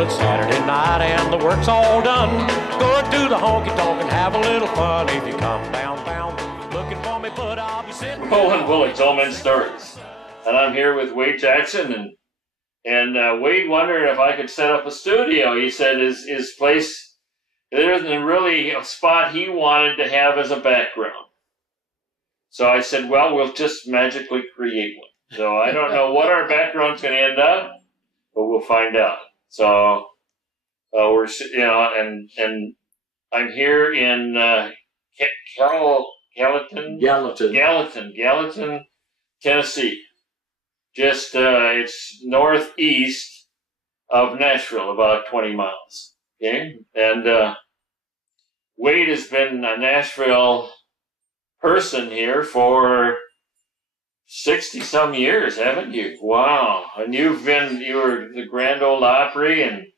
Well, it's Saturday night and the work's all done. Go do the honky-tonk and have a little fun. If you come downtown looking for me, but I'll be sitting... Roland Willits, Men Stories. And I'm here with Wade Jackson, and Wade wondered if I could set up a studio. He said his place, there isn't really a spot he wanted to have as a background. So I said, well, we'll just magically create one. So I don't know what our background's going to end up, but we'll find out. So we're, and I'm here in Gallatin, Tennessee. Just it's northeast of Nashville, about 20 miles. Okay, and Wade has been a Nashville person here for 60-some years, haven't you? Wow. And you were the Grand Ole Opry, and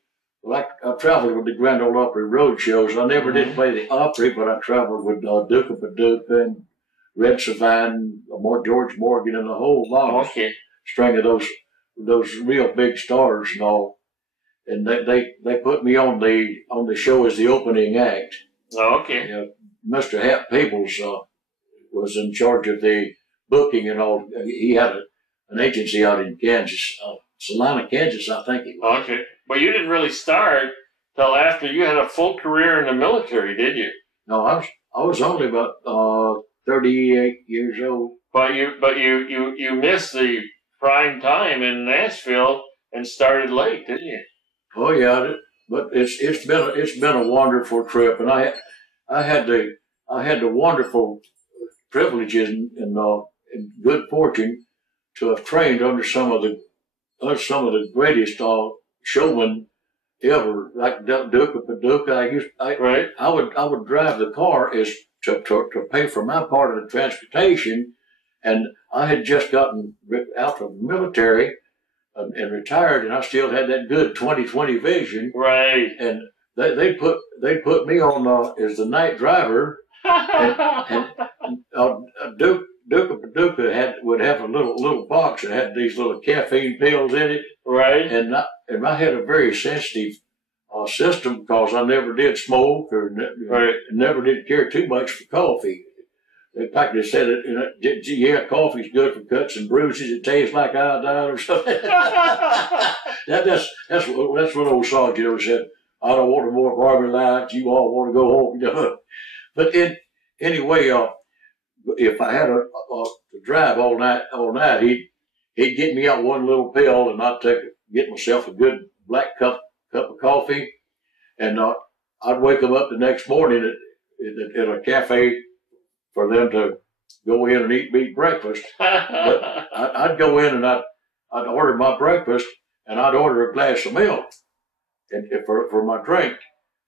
like I traveled with the Grand Ole Opry road shows. I never did play the Opry, but I traveled with Duke of Paducah and Red Savine, George Morgan, and a whole lot of string of those real big stars and all. And they put me on the show as the opening act. Oh, okay. Mr. Hap Peebles was in charge of the booking and all. He had an agency out in Kansas, Salina, Kansas, I think it was. Okay. Well, you didn't really start till after you had a full career in the military, did you? No, I was only about 38 years old. But you missed the prime time in Nashville and started late, didn't you? Oh yeah, but it's been a wonderful trip, and I had the wonderful privileges and good fortune to have trained under some of the greatest showmen ever, like Duke of Paducah. I would drive the car as to pay for my part of the transportation, and I had just gotten out from the military and retired, and I still had that good 20/20 vision. Right. And they put me on as the night driver, and Duke of Paducah would have a little box that had these little caffeine pills in it. Right. And I had a very sensitive system because I never did smoke or never did care too much for coffee. In fact, they said yeah, coffee's good for cuts and bruises. It tastes like iodine or something. that's what old Sergeant said. I don't want no more Army lives. You all want to go home, But anyway, if I had to drive all night, he'd get me out one little pill, and I'd get myself a good black cup of coffee, and I'd wake them up the next morning at a cafe for them to go in and eat breakfast. But I'd go in and I'd order my breakfast, and I'd order a glass of milk and for my drink,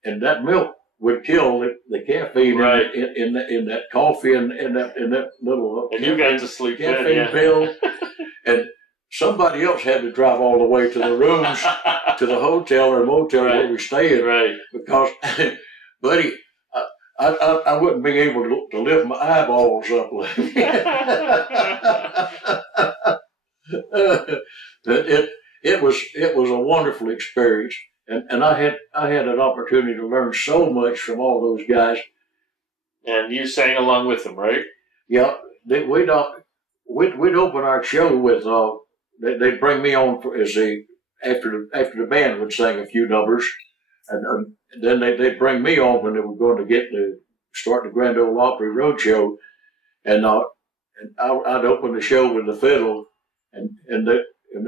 and that milk would kill the caffeine in that coffee and that little and you got to sleep caffeine pill. And somebody else had to drive all the way to the rooms, to the hotel or motel where we stayed, because, buddy, I wouldn't be able to lift my eyeballs up. It was a wonderful experience, and I had an opportunity to learn so much from all those guys. And you sang along with them, right? Yeah, we'd open our show with they'd bring me on after the band would sing a few numbers, and then they'd bring me on when they were going to start the Grand Ole Opry road show, and I'd open the show with the fiddle, and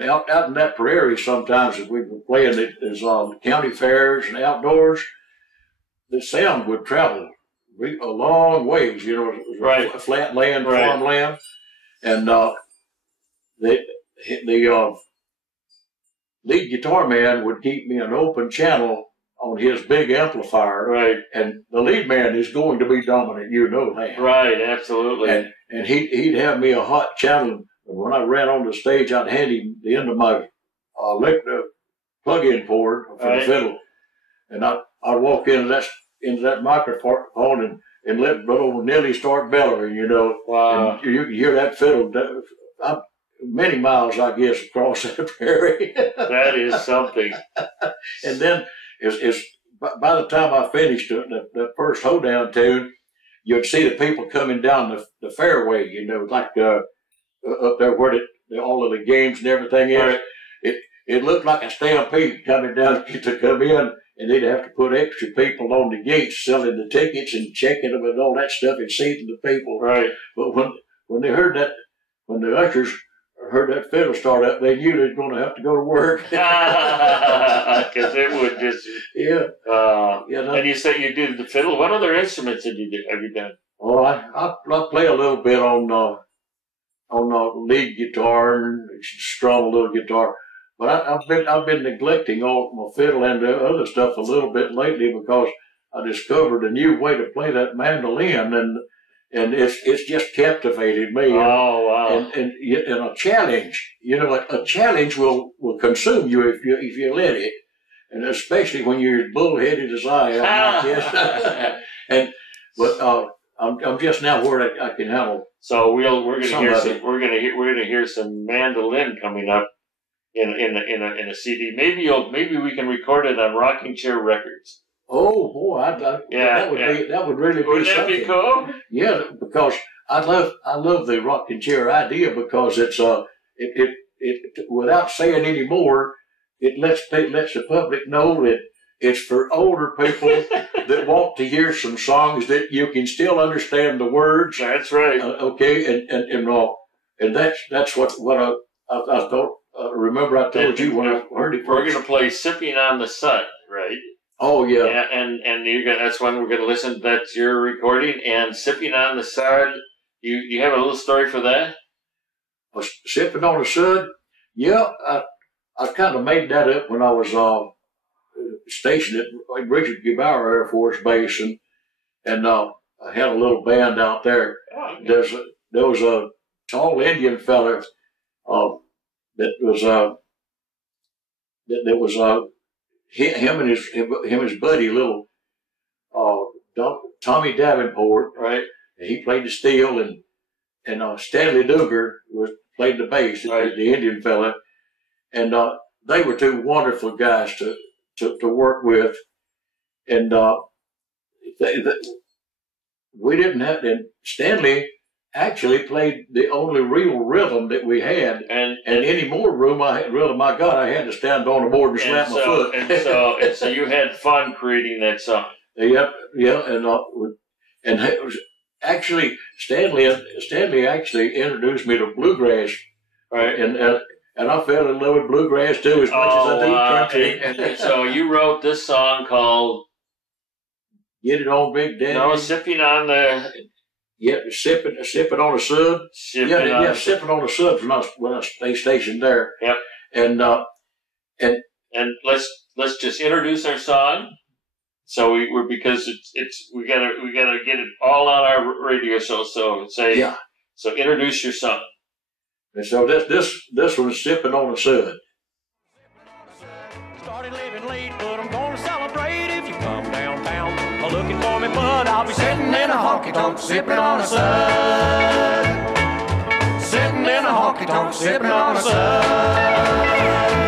out in that prairie sometimes as we were playing it, there's county fairs and outdoors, the sound would travel a long ways, it was flat land, farmland, and the lead guitar man would keep me an open channel on his big amplifier, and the lead man is going to be dominant, that. Right, absolutely. And he'd have me a hot channel, and when I ran on the stage, I'd hand him the end of my plug-in port for the fiddle, and I'd walk into that microphone and let little Nelly start bellowing, Wow. And you could hear that fiddle. many miles, I guess, across that prairie. That is something. And then, by the time I finished the first hoedown tune, you'd see the people coming down the fairway, you know, like up there where all of the games and everything is. Right. It looked like a stampede coming down to come in, and they'd have to put extra people on the gates selling the tickets and checking them and all that stuff and seating the people. Right. But when they heard that, when the ushers heard that fiddle start up, they knew they were going to have to go to work. Because it would just... Yeah. And you said you did the fiddle. What other instruments have you done? Oh, I play a little bit on lead guitar and strum a little guitar. But I've been neglecting all my fiddle and the other stuff a little bit lately because I discovered a new way to play that mandolin, and it's just captivated me. Oh, wow! And a challenge, you know, a challenge will consume you if you let it, and especially when you're as bullheaded as I am. But I'm just now where I can handle. So we're gonna hear some mandolin coming up in a CD. Maybe we can record it on Rocking Chair Records. Oh boy, that would really be Wouldn't something. that be cool? Yeah, because I love the rocking chair idea because it's it without saying any more, it lets the public know that it's for older people that want to hear some songs that you can still understand the words. That's right. Okay, and that's what I thought. Remember I told you when I heard it. We're going to play "Sippin On The Suds," right? Oh yeah. And that's when we're going to listen. That's your recording, and "Sippin On The Suds." You have a little story for that? Sippin On The Suds. Yeah, I kind of made that up when I was stationed at Richard Gebauer Air Force Base, and I had a little band out there. Oh, okay. There was a tall Indian fella that was him and his buddy, little Tommy Davenport. Right. He played the steel, and Stanley Duger played the bass. Right. The Indian fella, and they were two wonderful guys to work with, and we didn't have. And Stanley actually played the only real rhythm that we had, and any more rhythm I got, I had to stand on the board and slap my foot. and so you had fun creating that song. Yeah, and it was actually Stanley actually introduced me to bluegrass, right? And I fell in love with bluegrass too, as much as I do country. And so you wrote this song called "Get It On, Big Daddy." No, "Sipping On The." Yeah, sipping on the sud. Sipping on the sud when I stay stationed there. Yep. And let's just introduce our song. So because we gotta get it all on our radio show. So So introduce your song. And so this one's "Sipping On The Sud." Started living late, but I'm gonna celebrate if you come downtown. Looking for me, but I'll be sitting in a honky-tonk, sipping on a sud. Sitting in a honky-tonk, sipping on a sud.